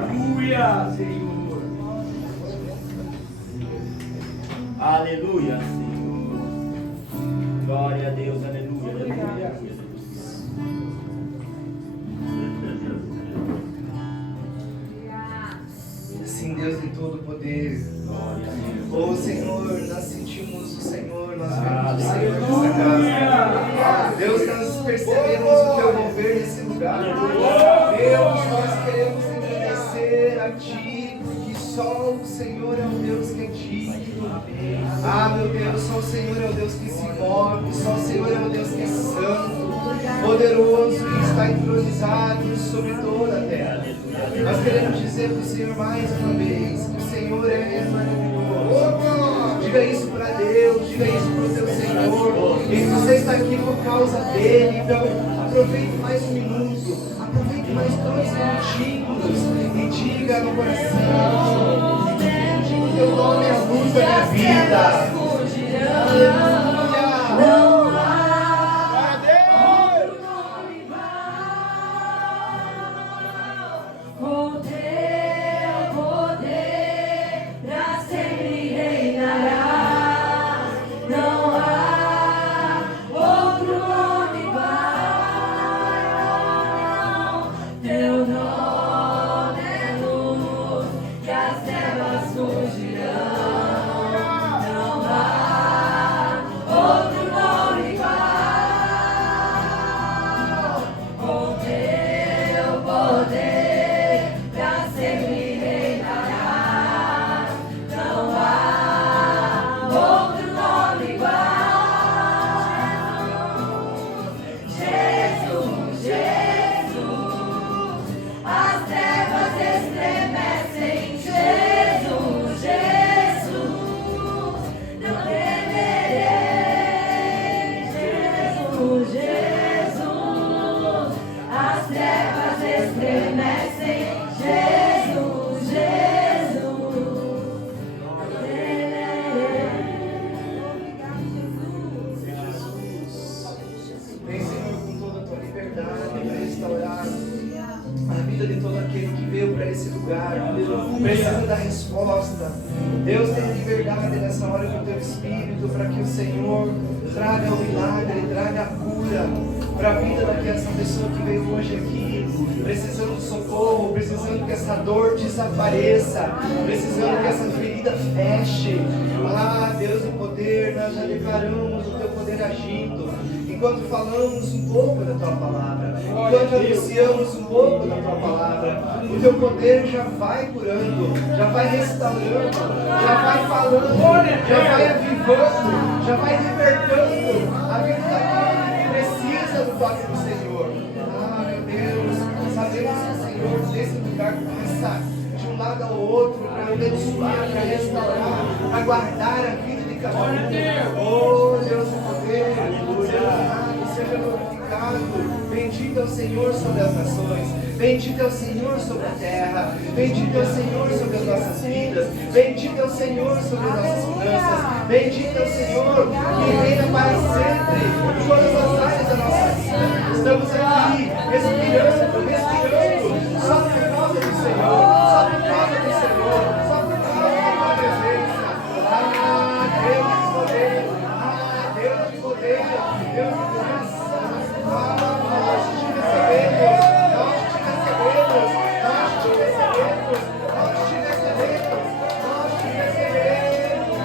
Aleluia, Senhor. Aleluia, Senhor. Glória a Deus, aleluia, aleluia. Sim, Deus de todo poder. Oh Senhor, nós sentimos o Senhor, nós vemos o Senhor nessa casa. Deus, nós percebemos o teu mover nesse lugar. Deus, nós queremos agradecer a Ti, porque só o Senhor é o Deus que é digno. Ah, meu Deus, só o Senhor é o Deus que se move, só o Senhor é o Deus que é santo, poderoso e está entronizado sobre toda a terra. Nós queremos dizer para o Senhor mais uma vez que o Senhor é maravilhoso. Diga isso para Deus, diga isso para o teu Senhor. E se você está aqui por causa dele, então aproveite mais um minuto, aproveite mais 2 minutinhos e diga no coração: diga, teu nome é a luz da minha vida. Aleluia. Precisa da resposta. Deus tem liberdade nessa hora do teu espírito para que o Senhor traga o milagre, traga a cura para a vida daquela pessoa que veio hoje aqui, precisando de socorro, precisando que essa dor desapareça, precisando que essa ferida feche. Ah, Deus do poder, nós já declaramos o teu poder agindo. Enquanto falamos um pouco da tua palavra, enquanto anunciamos um pouco da tua palavra, o teu poder já vai curando, já vai restaurando, já vai falando, já vai avivando, já vai libertando a vida daquele que precisa do toque do Senhor. Ah, meu Deus, sabemos que o Senhor nesse lugar começa de um lado ao outro para abençoar, para restaurar, para guardar a vida de cada um. Oh, Deus do poder, seja glorificado. Bendito é o Senhor sobre as nações, bendito é o Senhor sobre a terra, bendito é o Senhor sobre as nossas vidas, bendito é o Senhor sobre as nossas finanças, bendito é o Senhor que reina para sempre em todas as áreas da nossa vida. Estamos aqui respirando, só por causa do Senhor, só por causa do Senhor, só por causa da tua presença. Ah, Deus de poder, ah, Deus de poder, Deus de poder. Nós te recebemos, nós te recebemos, nós te recebemos, nós te recebemos, nós te recebemos.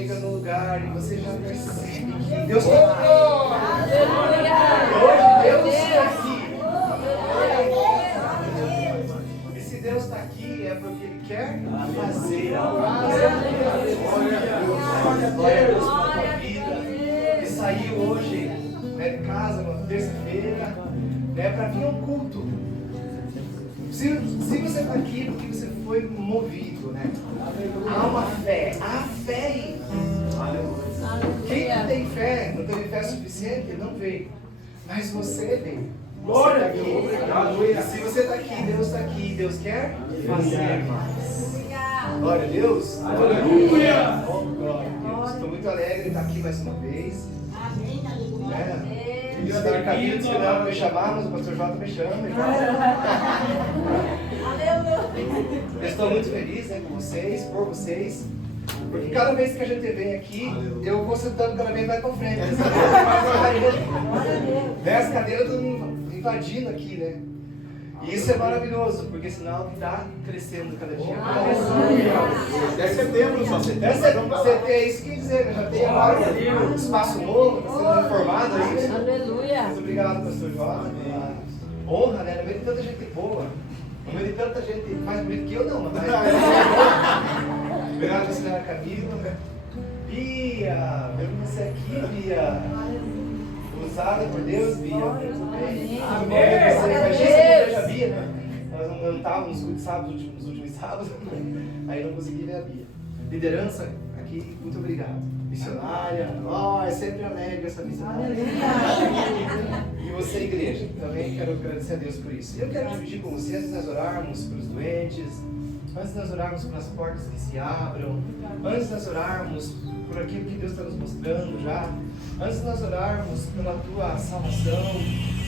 chega no lugar e você já percebe que Deus está aqui. Hoje Deus está aqui. E se Deus está aqui é porque Ele quer fazer algo. Glória a Deus pela tua vida. Que saiu hoje, né, de casa, uma terça-feira, né, para vir ao culto. Se você está aqui porque você foi movido, né? Há uma fé. Há fé aí. Quem não tem fé, não teve fé suficiente, não veio. Mas você veio. Glória a Deus. Se você está aqui, Deus está aqui. Deus quer fazer mais. Glória a Deus. Aleluia. Oh, glória a Deus. Estou muito alegre de estar aqui mais uma vez. Amém, aleluia. Estar caminho, se não me chamarmos, o pastor Jota me chama. Eu estou muito feliz, né, com vocês, por vocês. Porque cada vez que a gente vem aqui, eu vou sentando cada vez mais para frente. As cadeiras estão invadindo aqui, né? E isso é maravilhoso, porque sinal que está crescendo cada dia mais. É setembro só. É isso que quer dizer, né? Já tem agora um espaço novo, está sendo reformado aí. Aleluia. Muito obrigado, pastor Jota. Honra, né? No meio de tanta gente boa. No meio de tanta gente mais bonita que eu, não, mas obrigado por ensinar a Camila. Bia, vendo você aqui, Bia. Usada por Deus, Bia. Amém. Imagina a Bia, né? Nós não estávamos nos últimos sábados, aí não consegui ver a Bia. Liderança aqui, muito obrigado. Missionária, é sempre alegre essa missionária. E você, igreja, também quero agradecer a Deus por isso. E eu quero dividir com você, antes de nós orarmos pelos doentes, antes de nós orarmos pelas portas que se abram, antes de nós orarmos por aquilo que Deus está nos mostrando já, antes de nós orarmos pela tua salvação,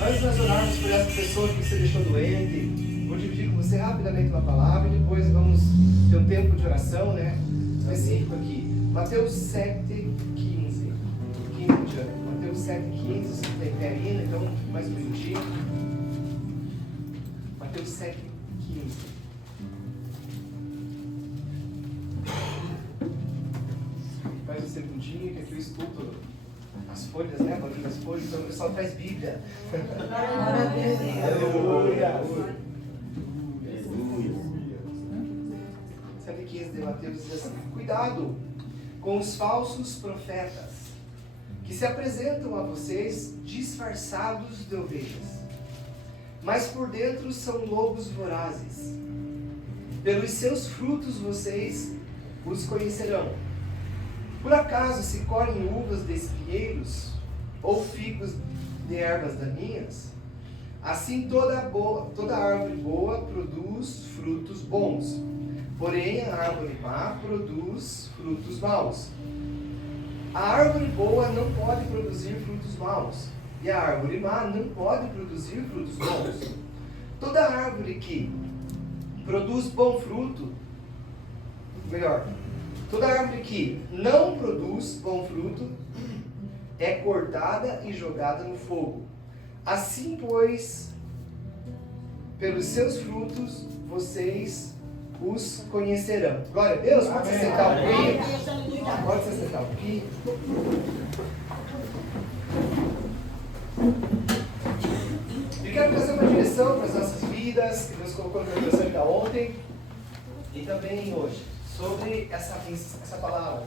antes de nós orarmos por essa pessoa que você deixou doente, vou dividir com você rapidamente uma palavra e depois vamos ter um tempo de oração, né, específico aqui. Mateus 7:15. Mateus 7:15, você está em pé ainda, então mais um minutinho. Mateus 7:15. Mais um segundinho, que aqui eu escuto as folhas, né? Barulho das folhas, então o pessoal traz Bíblia. Aleluia. 7:15 de Mateus diz assim: cuidado com os falsos profetas, que se apresentam a vocês disfarçados de ovelhas, mas por dentro são lobos vorazes. Pelos seus frutos vocês os conhecerão. Por acaso se colhem uvas de espinheiros, ou figos de ervas daninhas? Assim toda árvore boa produz frutos bons, porém a árvore má produz frutos maus. A árvore boa não pode produzir frutos maus, e a árvore má não pode produzir frutos bons. Toda árvore que produz bom fruto, toda árvore que não produz bom fruto é cortada e jogada no fogo. Assim, pois, pelos seus frutos vocês os conhecerão. Glória a Deus. Pode se sentar um pouquinho. Pode se sentar um pouquinho. Eu quero trazer uma direção para as nossas vidas, que Deus colocou no meu coração ainda ontem e também hoje, sobre essa palavra.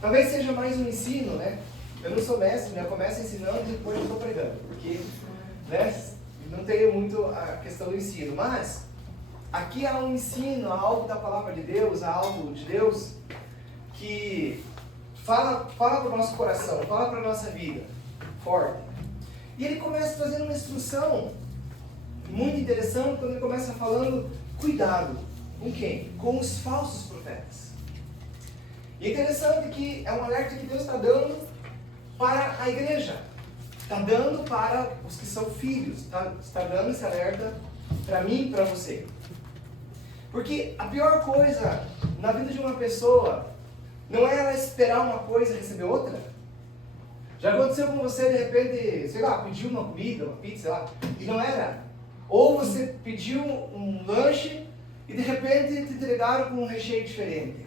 Talvez seja mais um ensino, né? Eu não sou mestre, né? Eu começo ensinando e depois eu estou pregando, porque, né, não tenho muito a questão do ensino, mas aqui há um ensino, há algo da palavra de Deus, há algo de Deus que fala para o nosso coração, fala para a nossa vida, forte. E ele começa trazendo uma instrução muito interessante quando ele começa falando, cuidado, com quem? Com os falsos profetas. E é interessante que é um alerta que Deus está dando para a igreja, está dando para os que são filhos, está dando esse alerta para mim e para você. Porque a pior coisa na vida de uma pessoa não é ela esperar uma coisa e receber outra. Já aconteceu com você, de repente, sei lá, pediu uma comida, uma pizza, sei lá, e não era. Ou você pediu um lanche e de repente te entregaram com um recheio diferente.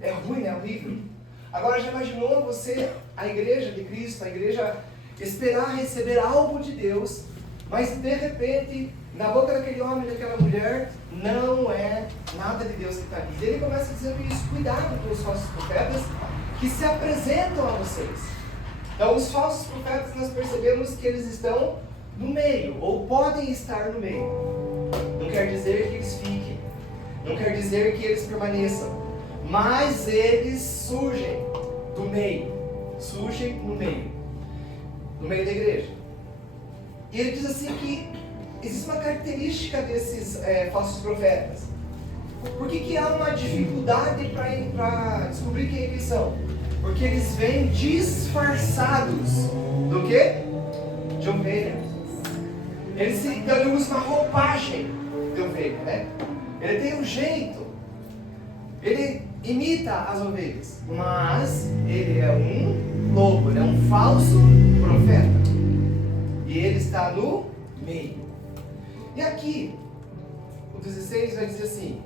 É ruim, é horrível. Agora já imaginou você, a igreja de Cristo, a igreja, esperar receber algo de Deus, mas de repente, na boca daquele homem e daquela mulher, não é nada de Deus que está ali. E ele começa dizendo isso: cuidado com os falsos profetas que se apresentam a vocês. Então, os falsos profetas, nós percebemos que eles estão no meio, ou podem estar no meio. Não quer dizer que eles fiquem, não quer dizer que eles permaneçam, mas eles surgem do meio, surgem no meio da igreja. E ele diz assim que existe uma característica desses falsos profetas. Por que há uma dificuldade para descobrir quem eles são? Porque eles vêm disfarçados do quê? De ovelha. Então ele usa uma roupagem de ovelha, né? Ele tem um jeito, ele imita as ovelhas, mas ele é um lobo, ele é um falso profeta. E ele está no meio. E aqui, o 16 vai dizer assim: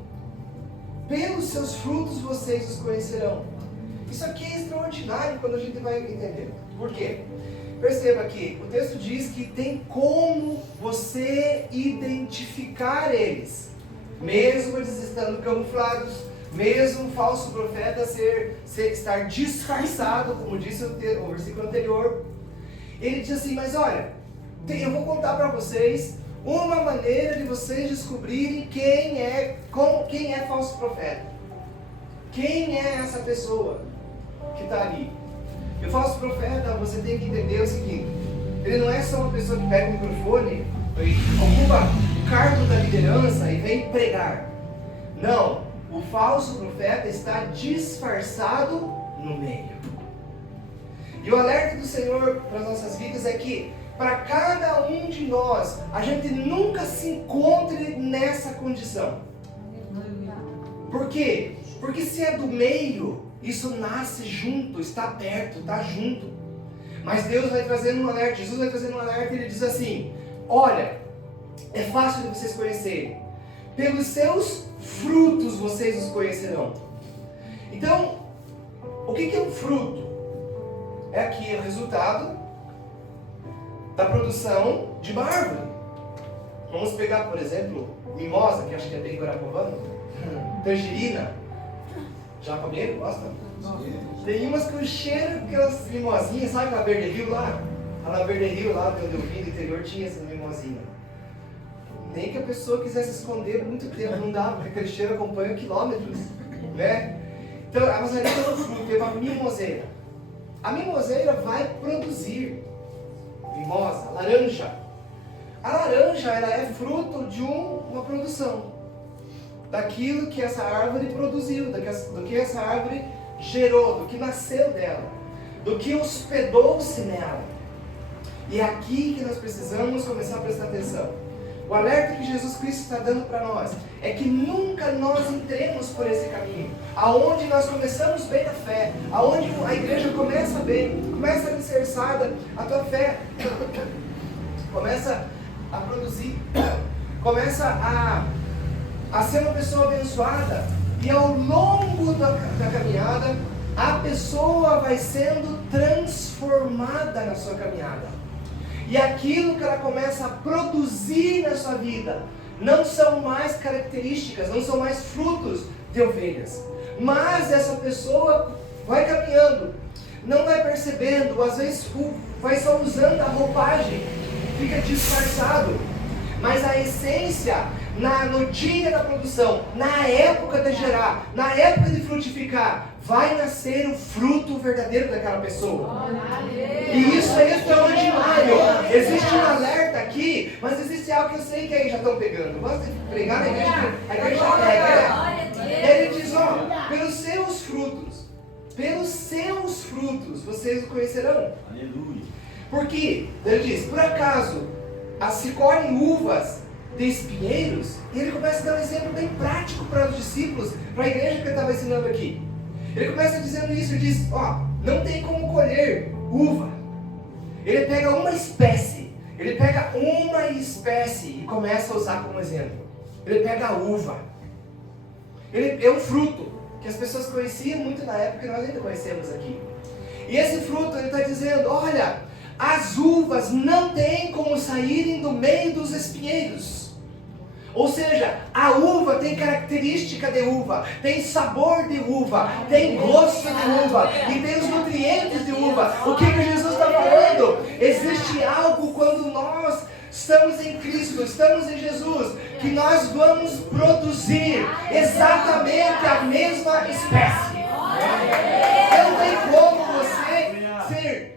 pelos seus frutos vocês os conhecerão. Isso aqui é extraordinário quando a gente vai entender. Por quê? Perceba que o texto diz que tem como você identificar eles, mesmo eles estando camuflados, mesmo um falso profeta estar disfarçado, como disse o versículo anterior. Ele diz assim: mas olha, eu vou contar para vocês uma maneira de vocês descobrirem quem é falso profeta. Quem é essa pessoa que está ali? E o falso profeta, você tem que entender o seguinte: ele não é só uma pessoa que pega o microfone, ocupa o cargo da liderança e vem pregar. Não, o falso profeta está disfarçado no meio. E o alerta do Senhor para as nossas vidas é que, para cada um de nós, a gente nunca se encontre nessa condição. Por quê? Porque se é do meio, isso nasce junto, está perto, está junto. Mas Deus vai trazendo um alerta, Jesus vai trazendo um alerta, e ele diz assim: olha, é fácil de vocês conhecerem. Pelos seus frutos vocês os conhecerão. Então, o que é um fruto? É aqui o resultado da produção de uma árvore. Vamos pegar, por exemplo, mimosa, que acho que é bem guarapovano, tangerina. Já comeram? Gosta? Tem umas com cheiro, aquelas mimosinhas, sabe a Verde Rio lá? A La Verde Rio lá, onde eu vim do interior, tinha essa mimosinha. Nem que a pessoa quisesse esconder muito tempo, não dava, porque aquele cheiro acompanha quilômetros, né? Então, a maçaria tem um fruto, tem uma mimoseira. A mimoseira vai produzir mimosa, laranja. A laranja, ela é fruto de uma produção. Daquilo que essa árvore produziu, do que essa árvore gerou, do que nasceu dela, do que hospedou-se nela. E é aqui que nós precisamos começar a prestar atenção. O alerta que Jesus Cristo está dando para nós é que nunca nós entremos por esse caminho, aonde nós começamos bem a fé, aonde a igreja começa bem, começa alicerçada, a tua fé começa a produzir, começa a ser uma pessoa abençoada, e ao longo da caminhada, a pessoa vai sendo transformada na sua caminhada. E aquilo que ela começa a produzir na sua vida não são mais características, não são mais frutos de ovelhas. Mas essa pessoa vai caminhando, não vai percebendo, às vezes vai só usando a roupagem, fica disfarçado. Mas a essência, no dia da produção, na época de gerar, na época de frutificar, vai nascer o fruto verdadeiro daquela pessoa. E isso é extraordinário. Existe um alerta aqui, mas existe algo que eu sei que aí já estão pegando. Eu gosto de pregar na igreja, a igreja pega. Ele diz, pelos seus frutos, vocês o conhecerão. Aleluia. Porque, ele diz, por acaso, se colhem uvas de espinheiros? E ele começa a dar um exemplo bem prático para os discípulos, para a igreja que ele estava ensinando aqui. Ele começa dizendo isso, ele diz, não tem como colher uva. Ele pega uma espécie e começa a usar como exemplo. Ele pega a uva. É um fruto que que as pessoas conheciam muito na época e nós ainda conhecemos aqui. E esse fruto, ele está dizendo, olha, as uvas não têm como saírem do meio dos espinheiros. Ou seja, a uva tem característica de uva, tem sabor de uva, tem gosto de uva e tem os nutrientes de uva. O que Jesus está falando? Existe algo quando nós estamos em Cristo, estamos em Jesus, que nós vamos produzir exatamente a mesma espécie. Não tem como você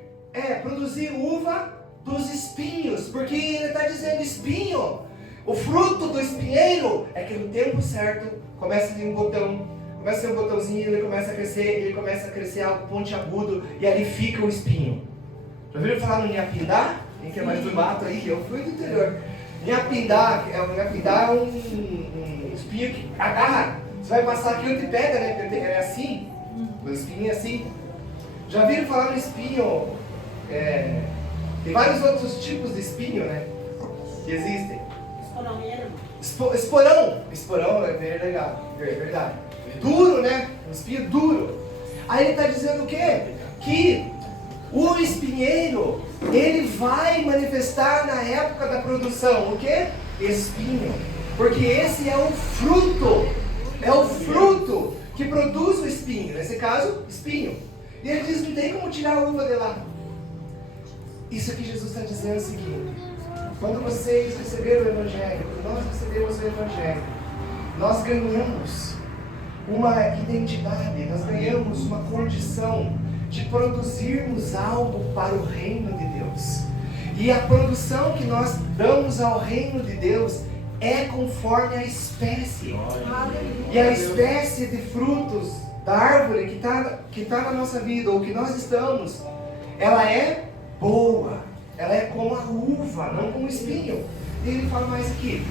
produzir uva dos espinhos, porque ele está dizendo espinho. O fruto do espinheiro é que no tempo certo começa a ter um botão, começa a ter um botãozinho, ele começa a crescer algo pontiagudo e ali fica o espinho. Já ouviram falar no Nhapindá? Quem que é mais do mato aí? Eu fui do interior. Nhapindá é um espinho que agarra. Você vai passar aqui e te pega, né? Porque é assim, o espinho é assim. Já ouviram falar no espinho? Tem vários outros tipos de espinho, né? Que existem. Esporão é bem legal, é verdade. Duro, né? Um espinho duro. Aí ele está dizendo o quê? Que o espinheiro, ele vai manifestar na época da produção, o quê? Espinho. Porque esse é o fruto que produz o espinho. Nesse caso, espinho. E ele diz, não tem como tirar a uva de lá. Isso que Jesus está dizendo é o seguinte. Quando vocês receberam o Evangelho, quando nós recebemos o Evangelho, nós ganhamos uma identidade, nós ganhamos uma condição de produzirmos algo para o reino de Deus. E a produção que nós damos ao reino de Deus é conforme a espécie. E a espécie de frutos da árvore que tá na nossa vida, ou que nós estamos, ela é boa. Ela é como a uva, não como o espinho. E ele fala mais aqui.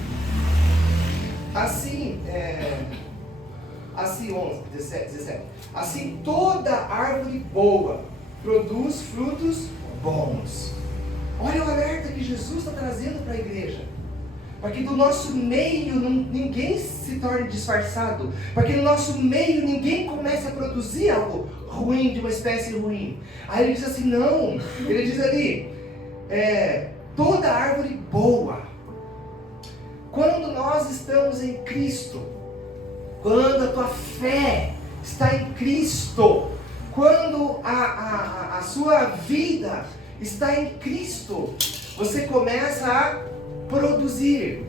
Assim, 17. Assim toda árvore boa produz frutos bons. Olha o alerta que Jesus está trazendo para a igreja. Para que do nosso meio ninguém se torne disfarçado. Para que no nosso meio ninguém comece a produzir algo ruim, de uma espécie ruim. Aí ele diz assim, não. Ele diz ali, toda árvore boa. Quando nós estamos em Cristo, quando a tua fé está em Cristo, quando a sua vida está em Cristo, você começa a produzir.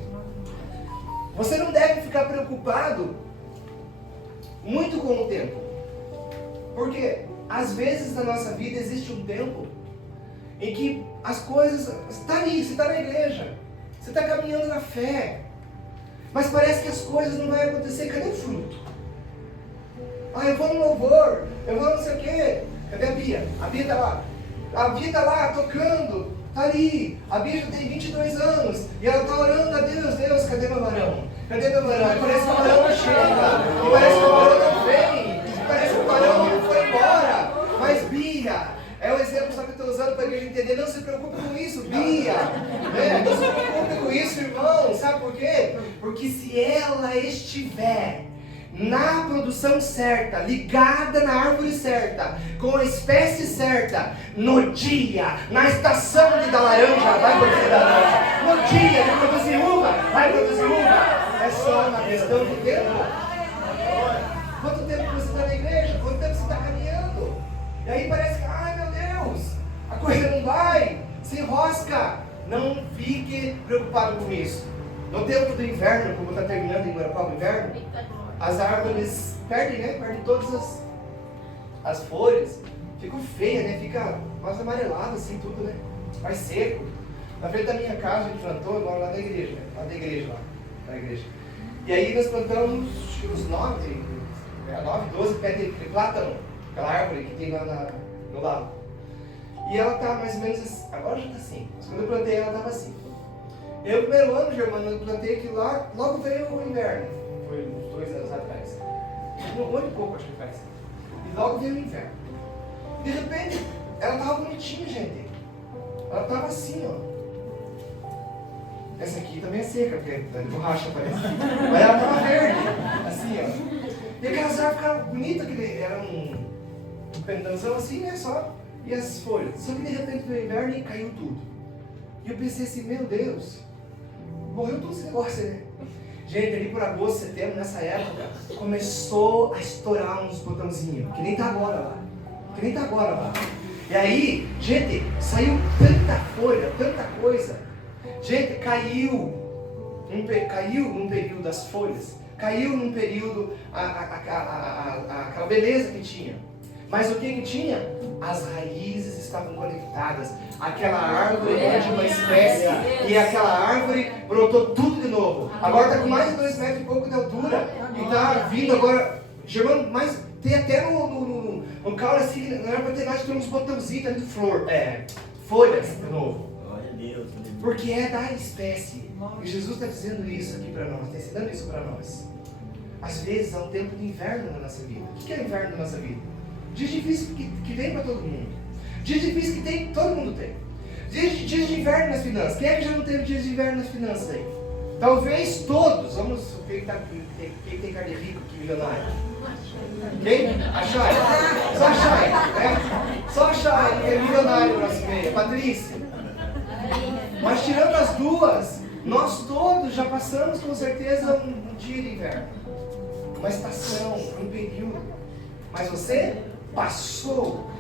Você não deve ficar preocupado muito com o tempo, porque às vezes na nossa vida existe um tempo em que as coisas, você está ali, você está na igreja, você está caminhando na fé, mas parece que as coisas não vão acontecer. Cadê o fruto? Eu vou no louvor, eu vou não sei o quê. Cadê a Bia? A Bia está lá. A Bia está lá tocando, está ali. A Bia já tem 22 anos e ela está orando a Deus. Deus, cadê meu varão? Cadê meu varão? E parece que o varão não chega, e parece que o varão não vem, e parece que o varão não foi embora. Mas Bia, é o exemplo só que eu estou usando para a igreja entender. Não se preocupe com isso, Bia. Não se preocupe com isso, irmão. Sabe por quê? Porque se ela estiver na produção certa, ligada na árvore certa, com a espécie certa, no dia, na estação de dar laranja, vai produzir laranja. No dia de produzir uva, vai produzir uva. É só uma questão de tempo. Quanto tempo você está na igreja? Quanto tempo você está caminhando? E aí parece que, ai meu Deus, a coisa não vai, se enrosca. Não fique preocupado com isso. No tempo do inverno, como está terminando em Guarapá o inverno, as árvores perdem todas as folhas, ficam feias, né? Fica mais amarelado assim tudo, né? Mais seco. Na frente da minha casa a gente plantou, eu moro lá da igreja, da igreja. E aí nós plantamos uns 9, 12 pés de plátano, aquela árvore que tem lá no lago. E ela tá mais ou menos assim, agora já tá assim, mas quando eu plantei ela tava assim. Eu, no primeiro ano, Germano, eu plantei aquilo lá, logo veio o inverno. Foi uns 2 anos atrás. Um ano e pouco, acho que faz. E logo veio o inverno. De repente, ela tava bonitinha, gente. Ela tava assim, ó. Essa aqui também é seca, porque é borracha, parece. Mas ela tava verde, assim, ó. E aquelas árvores ficaram bonitas, que era um pendãozão assim, né? Só. E as folhas. Só que de repente veio o inverno e caiu tudo. E eu pensei assim, meu Deus, morreu todo esse negócio, né? Gente, ali por agosto, setembro, nessa época, começou a estourar uns botãozinhos, que nem tá agora lá. Que nem tá agora lá. E aí, gente, saiu tanta folha, tanta coisa. Gente, caiu num período das folhas, caiu num período aquela beleza que tinha. Mas o que tinha? As raízes estavam conectadas. Aquela árvore era de uma espécie e aquela árvore brotou tudo de novo. Agora está com mais de 2 metros e pouco de altura e está vindo agora, gerando mais, tem até no caule assim, não era para ter nada, tem uns botãozinhos, tá de flor, folhas de novo. Glória a Deus. Porque é da espécie. E Jesus está dizendo isso aqui para nós, está ensinando isso para nós. Às vezes há um tempo de inverno na nossa vida. O que é inverno na nossa vida? Dias difíceis que vem para todo mundo. Dias difíceis que todo mundo tem. Dias de inverno nas finanças. Quem é que já não teve dias de inverno nas finanças aí? Talvez todos. Vamos ver quem tem carne rico aqui, milionário. Quem? A Chay. Só a Chay. Né? Só a Chay que é milionário na nossa meia. Patrícia. Mas tirando as duas, nós todos já passamos com certeza um dia de inverno. Uma estação, um período. Mas você passou,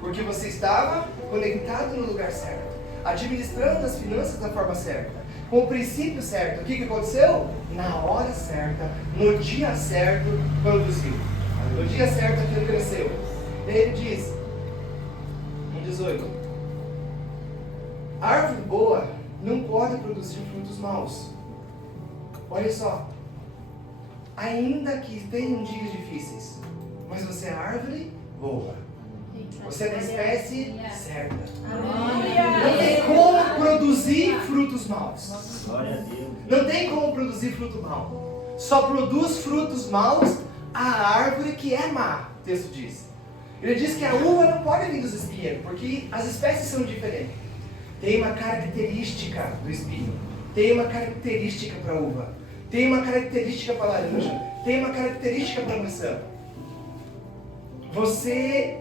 porque você estava conectado no lugar certo, administrando as finanças da forma certa, com o princípio certo. O que aconteceu? Na hora certa, no dia certo, produziu. No dia certo aquilo cresceu. E aí ele diz, em 18, a árvore boa não pode produzir frutos maus. Olha só, ainda que tenham dias difíceis, mas você é árvore boa. Você é da espécie certa. Não tem como produzir frutos maus. Glória a Deus. Não tem como produzir fruto mau. Só produz frutos maus a árvore que é má, o texto diz. Ele diz que a uva não pode vir dos espinheiros, porque as espécies são diferentes. Tem uma característica do espinho, tem uma característica para a uva, tem uma característica para a laranja, tem uma característica para a maçã. Você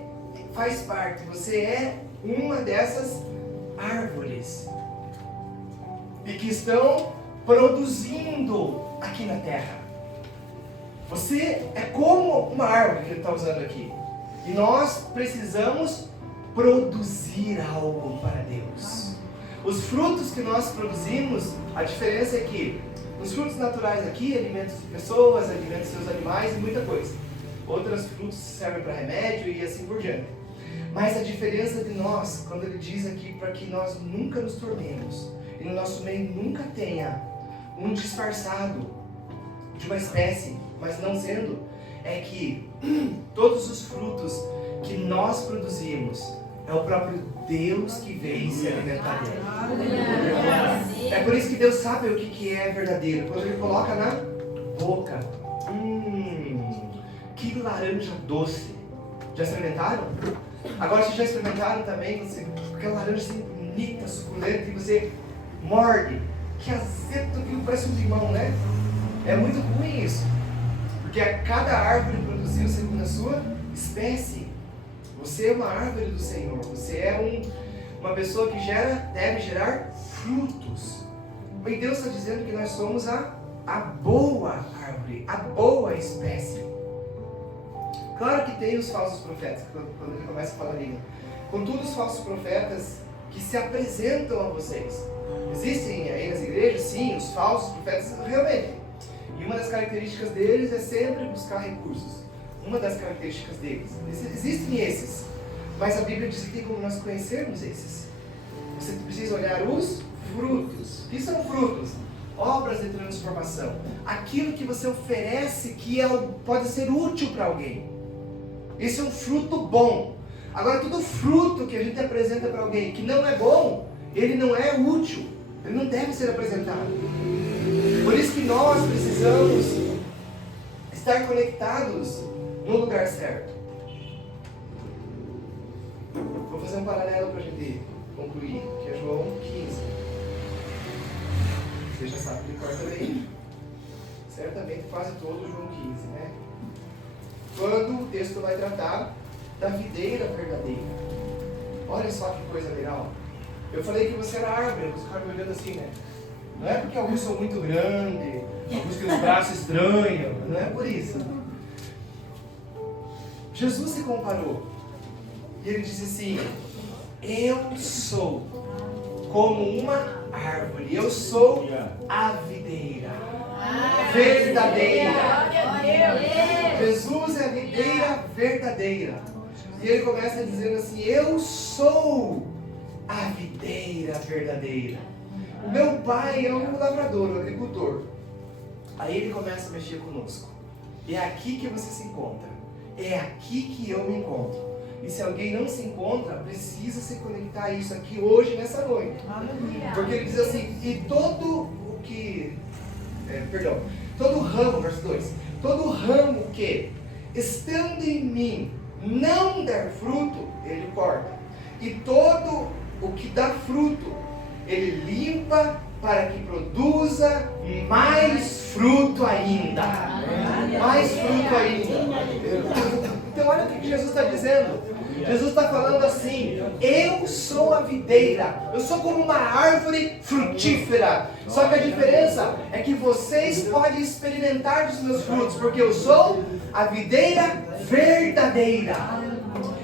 faz parte, você é uma dessas árvores e que estão produzindo aqui na terra. Você é como uma árvore que ele está usando aqui. E nós precisamos produzir algo para Deus. Os frutos que nós produzimos, a diferença é que os frutos naturais aqui, alimentos de pessoas, alimentos de seus animais e muita coisa. Outros frutos servem para remédio e assim por diante. Mas a diferença de nós, quando ele diz aqui para que nós nunca nos tornemos, e no nosso meio nunca tenha um disfarçado de uma espécie, mas não sendo, é que todos os frutos que nós produzimos, é o próprio Deus que veio se alimentar dele. É por isso que Deus sabe o que é verdadeiro. Quando Ele coloca na boca, que laranja doce. Já experimentaram? Agora vocês já experimentaram também, aquela laranja assim bonita, suculenta, e você morde. Que azedo, aquilo parece um limão, né? É muito ruim isso. Porque a cada árvore produziu segundo a sua espécie. Você é uma árvore do Senhor. Você é uma pessoa que deve gerar frutos. E Deus está dizendo que nós somos a boa árvore, a boa espécie. Claro que tem os falsos profetas, quando ele começa a falar língua. Contudo, os falsos profetas que se apresentam a vocês. Existem aí nas igrejas, sim, os falsos profetas, realmente. E uma das características deles é sempre buscar recursos. Uma das características deles. Existem esses. Mas a Bíblia diz que tem como nós conhecermos esses. Você precisa olhar os frutos. O que são frutos? Obras de transformação. Aquilo que você oferece que pode ser útil para alguém. Esse é um fruto bom. Agora, todo fruto que a gente apresenta para alguém que não é bom, ele não é útil. Ele não deve ser apresentado. Por isso que nós precisamos estar conectados no lugar certo. Vou fazer um paralelo para a gente concluir, que é João 15. Você já sabe de cor também. Certamente quase todo João 15, né? quando o texto vai tratar da videira verdadeira. Olha só que coisa legal. Eu falei que você era árvore, você ficaram me olhando assim, né? Não é porque alguns são muito grandes, alguns têm os braços estranhos, não é por isso. Jesus se comparou e ele disse assim: eu sou como uma árvore, eu sou a videira verdadeira. Jesus é a videira verdadeira. E ele começa dizendo assim: eu sou a videira verdadeira. O meu pai é um lavrador, um agricultor. Aí ele começa a mexer conosco. É aqui que você se encontra. É aqui que eu me encontro. E se alguém não se encontra, precisa se conectar a isso aqui hoje, nessa noite. Porque ele diz assim: e todo o que... todo ramo, verso 2. Todo ramo que, estando em mim, não der fruto, ele corta. E todo o que dá fruto, ele limpa para que produza mais fruto ainda. Mais fruto ainda. Então olha o que Jesus está dizendo. Jesus está falando assim: eu sou a videira, eu sou como uma árvore frutífera. Só que a diferença é que vocês podem experimentar dos meus frutos, porque eu sou a videira verdadeira.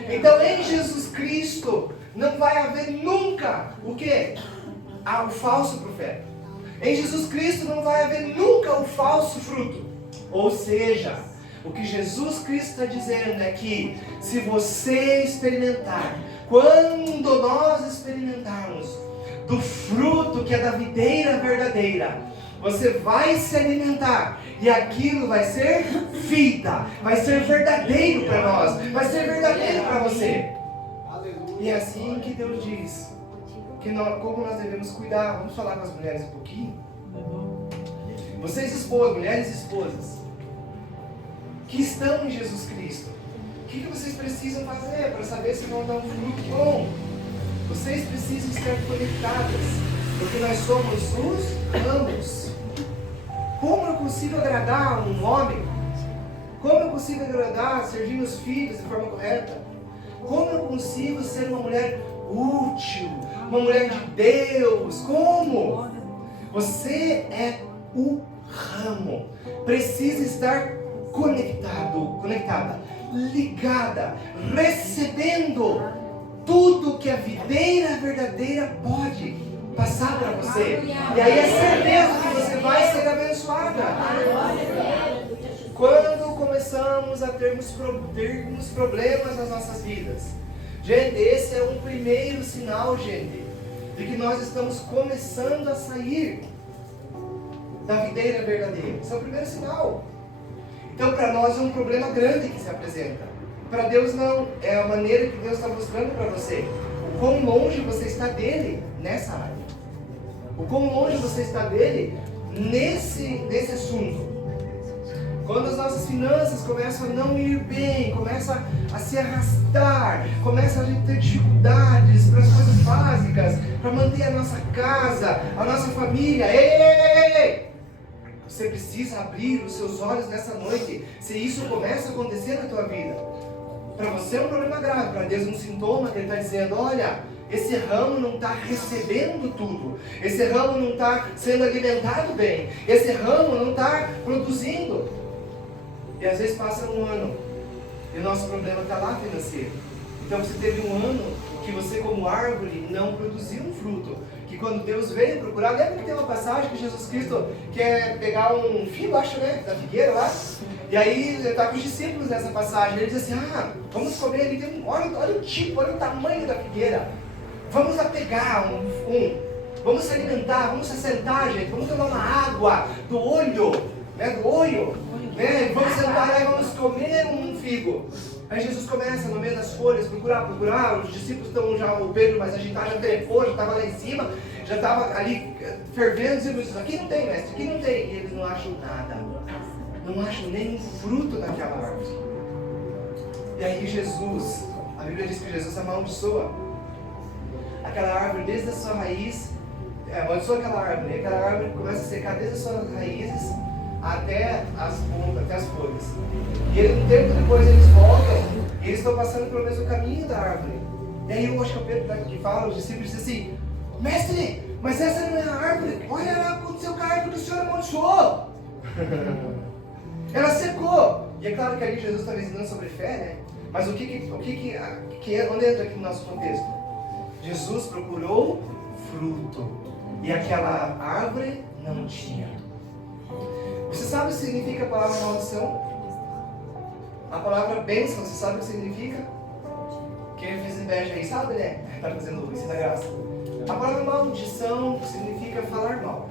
Então em Jesus Cristo não vai haver nunca o quê? O falso profeta. Em Jesus Cristo não vai haver nunca o falso fruto. Ou seja, o que Jesus Cristo está dizendo é que se você experimentar, quando nós experimentarmos do fruto que é da videira verdadeira, você vai se alimentar e aquilo vai ser vida, vai ser verdadeiro para nós, vai ser verdadeiro para você. E é assim que Deus diz que como nós devemos cuidar. Vamos falar com as mulheres um pouquinho? Vocês esposas, mulheres e esposas que estão em Jesus Cristo, o que vocês precisam fazer para saber se vão dar um fruto bom? Vocês precisam estar conectadas, porque nós somos os ramos. Como eu consigo agradar um homem? Como eu consigo agradar, servir meus filhos de forma correta? Como eu consigo ser uma mulher útil, uma mulher de Deus? Como? Você é o ramo. Precisa estar conectada, ligada, recebendo tudo que a videira verdadeira pode passar para você. E aí é certeza que você vai ser abençoada. Quando começamos a termos problemas nas nossas vidas, gente, esse é um primeiro sinal, gente, de que nós estamos começando a sair da videira verdadeira. Esse é o primeiro sinal. Então para nós é um problema grande que se apresenta. Para Deus não, é a maneira que Deus está mostrando para você. O quão longe você está dele nessa área. O quão longe você está dele nesse assunto. Quando as nossas finanças começam a não ir bem, começam a se arrastar, começa a gente ter dificuldades para as coisas básicas, para manter a nossa casa, a nossa família. Ei! Você precisa abrir os seus olhos nessa noite, se isso começa a acontecer na tua vida. Para você é um problema grave, para Deus é um sintoma que Ele está dizendo: olha, esse ramo não está recebendo tudo, esse ramo não está sendo alimentado bem, esse ramo não está produzindo. E às vezes passa um ano e o nosso problema está lá financeiro. Então você teve um ano que você, como árvore, não produziu um fruto. Que quando Deus veio procurar, lembra que tem uma passagem que Jesus Cristo quer pegar um fio, acho, né, da figueira lá? E aí ele está com os discípulos nessa passagem. Ele diz assim: vamos comer ali, olha o tipo, olha o tamanho da figueira. Vamos lá pegar vamos se alimentar, vamos se assentar, gente, vamos tomar uma água do olho, né, né? Vamos sentar lá e vamos comer um figo. Aí Jesus começa no meio das folhas, procurar, os discípulos estão já, o Pedro mais agitado, já trepou, já estava lá em cima, já estava ali fervendo, dizendo: aqui não tem, mestre, aqui não tem. E eles não acham nada, não acham nenhum fruto daquela árvore. E aí Jesus, a Bíblia diz que Jesus amaldiçoa aquela árvore desde a sua raiz, amaldiçoa aquela árvore começa a secar desde as suas raízes até as pontas, até as folhas. E um tempo depois eles voltam e eles estão passando pelo mesmo caminho da árvore. E aí eu acho que é o Pedro que fala, os discípulos dizem assim: mestre, mas essa não é a árvore. Olha lá o que aconteceu com a árvore que o Senhor amaldiçoou. Ela secou. E é claro que ali Jesus está ensinando sobre fé, né? Mas onde entra aqui no nosso contexto? Jesus procurou fruto e aquela árvore não tinha. Você sabe o que significa a palavra maldição? A palavra bênção, você sabe o que significa? Quem fez inveja aí sabe, né? Está fazendo isso da graça. A palavra maldição significa falar mal.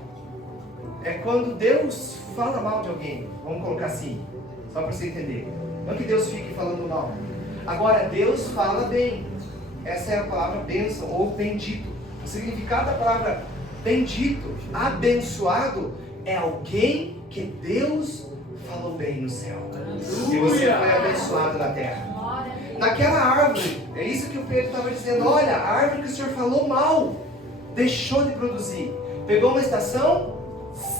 É quando Deus fala mal de alguém, vamos colocar assim, só para você entender. Não que Deus fique falando mal. Agora, Deus fala bem. Essa é a palavra bênção ou bendito. O significado da palavra bendito, abençoado, é alguém que Deus falou bem no céu. E você foi abençoado na terra. Naquela árvore, é isso que o Pedro estava dizendo. Olha, a árvore que o Senhor falou mal, deixou de produzir. Pegou uma estação,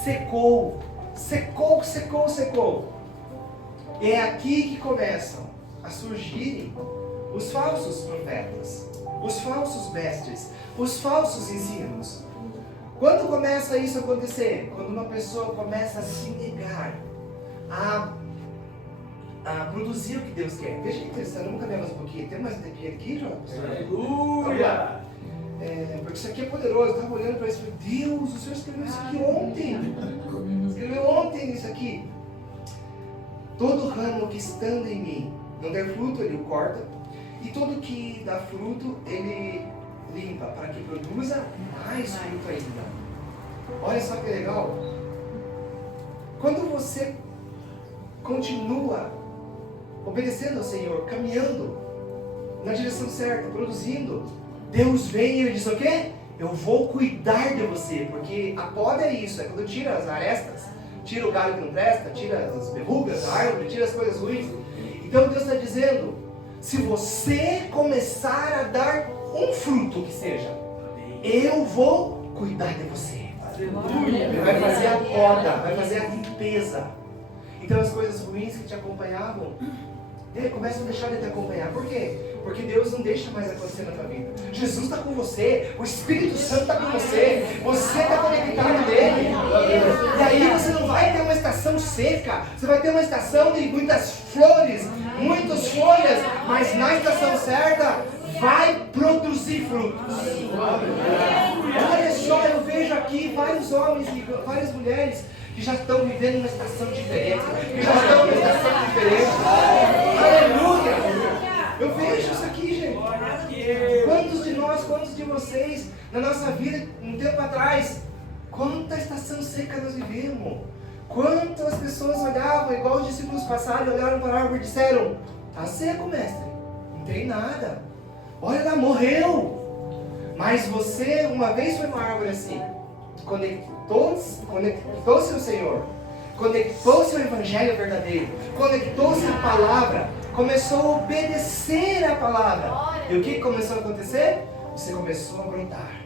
secou. Secou. E é aqui que começam a surgirem os falsos profetas, os falsos mestres, os falsos ensinos. Quando começa isso a acontecer? Quando uma pessoa começa a se negar a produzir o que Deus quer. Veja que interessante, vamos caminhar mais um pouquinho. Tem mais um tempinho aqui, João? Aleluia! Porque isso aqui é poderoso. Eu estava olhando para isso e falei: Deus, o Senhor escreveu isso aqui ontem. Escreveu ontem isso aqui. Todo ramo que estando em mim não der fruto, ele o corta. E todo que dá fruto, ele limpa, para que produza mais fruto ainda. Olha só que legal. Quando você continua obedecendo ao Senhor, caminhando na direção certa, produzindo, Deus vem e Ele diz o quê? Eu vou cuidar de você, porque a poda é isso, é quando tira as arestas, tira o galho que não presta, tira as verrugas da árvore, tira as coisas ruins. Então Deus está dizendo, se você começar a dar um fruto que seja, eu vou cuidar de você. Ele vai fazer a poda, vai fazer a limpeza. Então as coisas ruins que te acompanhavam, começam a deixar de te acompanhar. Por quê? Porque Deus não deixa mais acontecer na tua vida. Jesus está com você, o Espírito Santo está com você está conectado nele. E aí você não vai ter uma estação seca, você vai ter uma estação de muitas flores, muitas folhas, mas na estação certa vai produzir frutos. Olha só, eu vejo aqui vários homens e várias mulheres que já estão vivendo uma estação diferente, que já estão numa estação diferente. Aleluia! Eu vejo isso aqui, gente. Quantos de nós, quantos de vocês, na nossa vida, um tempo atrás, quanta estação seca nós vivemos? Quantas pessoas olhavam, igual os discípulos passaram, olharam para a árvore e disseram: está seco, mestre, não tem nada. Olha lá, morreu. Mas você, uma vez foi uma árvore assim, conectou-se ao Senhor, conectou-se ao Evangelho verdadeiro, conectou-se à palavra, começou a obedecer à palavra. E o que começou a acontecer? Você começou a brotar.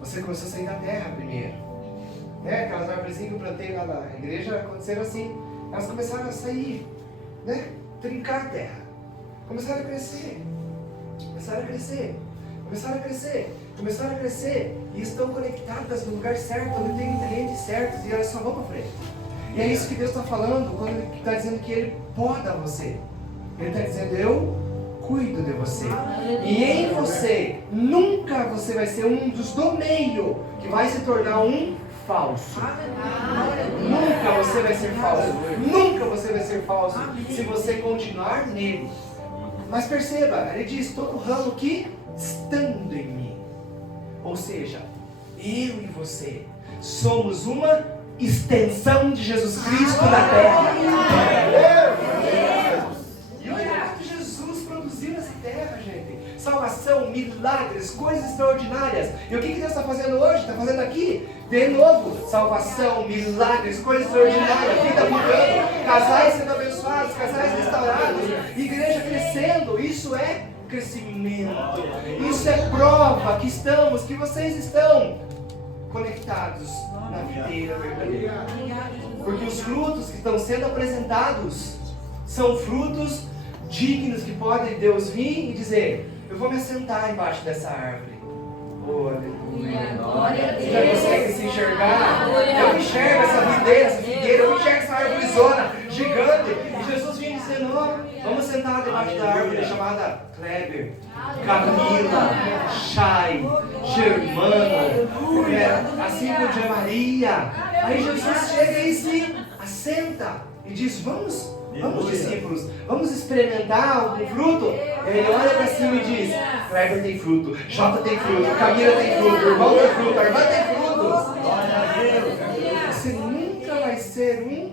Você começou a sair da terra primeiro. Né? Aquelas árvores que eu plantei lá na igreja aconteceram assim. Elas começaram a sair, né? Trincar a terra. Começaram a crescer. Começaram a crescer e estão conectadas no lugar certo, onde tem nutrientes certos e elas só vão para frente. E é isso que Deus está falando quando Ele está dizendo que Ele poda você. Ele está dizendo: eu cuido de você. E em você, nunca você vai ser um dos do meio que vai se tornar um falso. Nunca você vai ser falso. Nunca você vai ser falso se você continuar nele. Mas perceba, ele diz: todo ramo que estando em mim. Ou seja, eu e você somos uma extensão de Jesus Cristo na terra. E olha o que Jesus produziu nessa terra, gente. Salvação, milagres, coisas extraordinárias. E o que Deus está fazendo hoje? Está fazendo aqui? De novo, salvação, milagres, coisas extraordinárias, vida mudando, casais sendo abençoados, casais restaurados, igreja crescendo. Isso é crescimento. Isso é prova que vocês estão conectados na videira verdadeira. Porque os frutos que estão sendo apresentados são frutos dignos que pode Deus vir e dizer: eu vou me assentar embaixo dessa árvore. Oh, aleluia. Glória a Deus. Você já consegue se enxergar? Eu enxergo essa videira, eu enxergo essa árvore zona gigante. E Jesus vinha dizendo: ó, vamos sentar debaixo da árvore chamada Kleber, Camila, Chay, Germano, assim como de Maria. Aí Jesus chega e se assenta e diz: vamos discípulos, vamos experimentar algum fruto? Ele olha para cima e diz: Kleber tem fruto, Jota tem fruto, Camila tem fruto, o irmão tem fruto, a irmã tem fruto. Você nunca vai ser um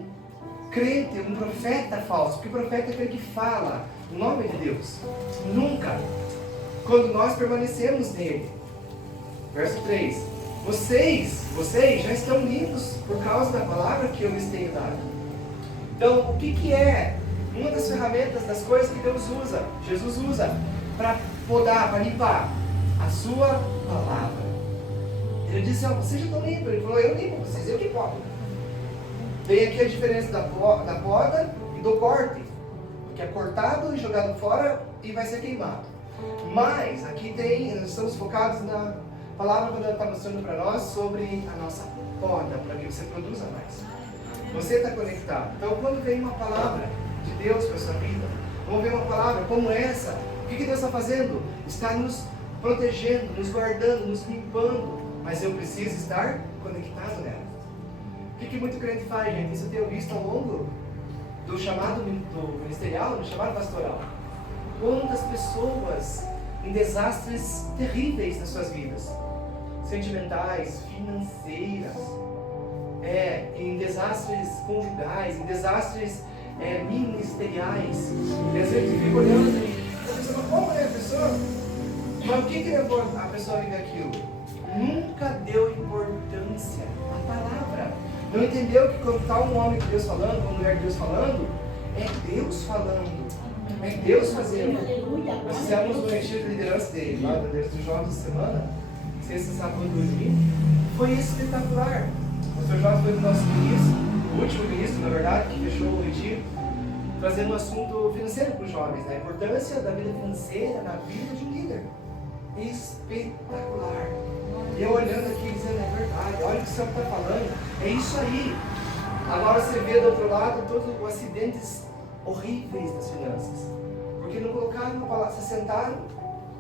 crente, um profeta falso, porque o profeta é aquele que fala o nome de Deus. Nunca. Quando nós permanecemos nele. Verso 3. Vocês já estão limpos por causa da palavra que eu lhes tenho dado. Então, o que é uma das ferramentas, das coisas que Deus usa, Jesus usa, para podar, para limpar? A sua palavra. Ele disse: ó, vocês já estão limpos. Ele falou: eu limpo vocês, eu que podo. Vem aqui a diferença da poda e do corte. Que é cortado e jogado fora e vai ser queimado. Mas aqui nós estamos focados na palavra quando ela está mostrando para nós sobre a nossa poda, para que você produza mais. Você está conectado. Então, quando vem uma palavra de Deus para a sua vida, vamos ver uma palavra como essa, o que Deus está fazendo? Está nos protegendo, nos guardando, nos limpando. Mas eu preciso estar conectado nela. O que muito crente faz, gente? Isso eu tenho visto ao longo do chamado do ministerial, do chamado pastoral. Quantas pessoas em desastres terríveis nas suas vidas, sentimentais, financeiras, em desastres conjugais, em desastres ministeriais. E às vezes fica olhando e a pessoa fala: como é a pessoa? Mas o que levou a pessoa a viver aquilo? Nunca deu importância à palavra. Não entendeu que quando está um homem de Deus falando, uma mulher de Deus falando, é Deus falando. É Deus fazendo. Nós fizemos um retiro de liderança dele, lá do jovem de semana, sexta, sábado, domingo. Foi espetacular. O pastor Jorge foi o nosso ministro, o último ministro, na verdade, que fechou o retiro, trazendo um assunto financeiro para os jovens, né? A importância da vida financeira na vida de um líder. Espetacular. E eu olhando aqui dizendo: é verdade, olha o que o Senhor está falando, é isso aí. Agora você vê do outro lado todos os acidentes horríveis das finanças, porque não colocaram uma palavra, se sentaram,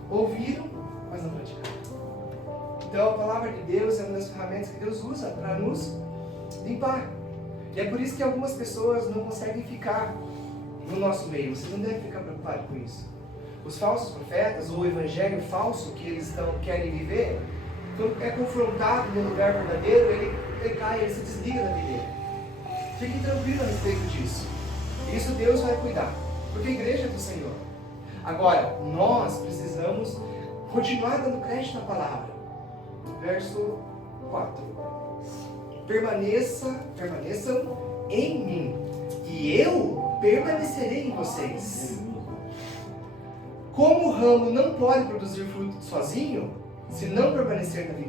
ouviram, mas não praticaram. Então a palavra de Deus é uma das ferramentas que Deus usa para nos limpar. E é por isso que algumas pessoas não conseguem ficar no nosso meio. Vocês não devem ficar preocupados com isso. Os falsos profetas, ou o evangelho falso que eles querem viver, quando é confrontado no lugar verdadeiro, ele cai, ele se desliga da videira. Fiquem tranquilos a respeito disso. Isso Deus vai cuidar, porque a igreja é do Senhor. Agora, nós precisamos continuar dando crédito à palavra. Verso 4. Permaneçam em mim, e eu permanecerei em vocês. Como o ramo não pode produzir fruto sozinho, se não permanecer na vida.